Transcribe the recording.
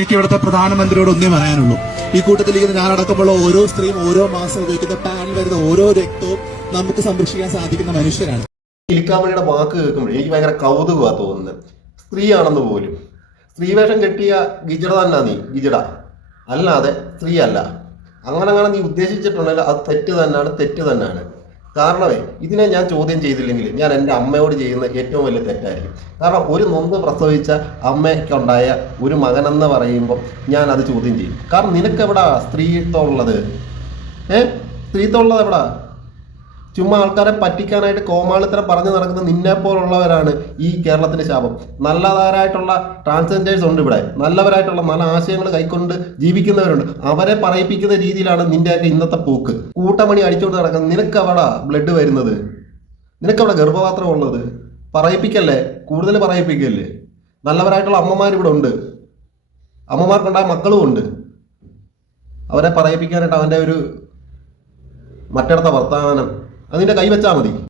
എനിക്ക് ഇവിടുത്തെ പ്രധാനമന്ത്രിയോട് ഒന്നേ പറയാനുള്ളൂ. ഈ കൂട്ടത്തിൽ ഇരിക്കുന്ന ഞാനടക്കമുള്ള ഓരോ സ്ത്രീയും ഓരോ മാസം ഉപയോഗിക്കുന്ന പാനിൽ വരുന്ന ഓരോ രക്തവും നമുക്ക് സംരക്ഷിക്കാൻ സാധിക്കുന്ന മനുഷ്യരാണ്. ഇലിക്കാമണിയുടെ വാക്ക് കേൾക്കുമ്പോൾ എനിക്ക് ഭയങ്കര കൗതുകമാണ് തോന്നുന്നത്. സ്ത്രീയാണെന്ന് പോലും, സ്ത്രീവേഷം കെട്ടിയ ഗിജട തന്നെ നീ, ഗിജട അല്ലാതെ സ്ത്രീ അല്ല. അങ്ങനെ നീ ഉദ്ദേശിച്ചിട്ടുണ്ടെങ്കിൽ അത് തെറ്റ് തന്നെയാണ്. കാരണമേ ഇതിനെ ഞാൻ ചോദ്യം ചെയ്തില്ലെങ്കിൽ ഞാൻ എൻ്റെ അമ്മയോട് ചെയ്യുന്ന ഏറ്റവും വലിയ തെറ്റായിരിക്കും. കാരണം ഒരു നൊന്ത് പ്രസവിച്ച അമ്മയ്ക്കുണ്ടായ ഒരു മകനെന്ന് പറയുമ്പോൾ ഞാൻ അത് ചോദ്യം ചെയ്യും. കാരണം നിനക്കെവിടാ സ്ത്രീത്വം ഉള്ളത്? സ്ത്രീത്വം ഉള്ളത് എവിടാ? ചുമ്മാ ആൾക്കാരെ പറ്റിക്കാനായിട്ട് കോമാളിത്തരം പറഞ്ഞു നടക്കുന്ന നിന്നെപ്പോലുള്ളവരാണ് ഈ കേരളത്തിന്റെ ശാപം. നല്ലവരായിട്ടുള്ള ട്രാൻസ്ജെൻഡേഴ്സ് ഉണ്ട് ഇവിടെ, നല്ലവരായിട്ടുള്ള നല്ല ആശയങ്ങൾ കൈക്കൊണ്ട് ജീവിക്കുന്നവരുണ്ട്. അവരെ പറയിപ്പിക്കുന്ന രീതിയിലാണ് നിന്റെയൊക്കെ ഇന്നത്തെ പോക്ക്. കൂട്ടമണി അടിച്ചുകൊണ്ട് നടക്കുന്നത്. നിനക്കവിടെ ബ്ലഡ് വരുന്നത്, നിനക്കവിടെ ഗർഭപാത്രം ഉള്ളത്. പറയിപ്പിക്കല്ലേ, കൂടുതൽ പറയിപ്പിക്കല്ലേ. നല്ലവരായിട്ടുള്ള അമ്മമാരിവിടെ ഉണ്ട്, അമ്മമാർക്കുണ്ടായ മക്കളും ഉണ്ട്. അവരെ പറയിപ്പിക്കാനായിട്ട് അവൻ്റെ ഒരു മറ്റിടത്ത വർത്തമാനം അതിൻ്റെ കൈവച്ചാൽ മതി.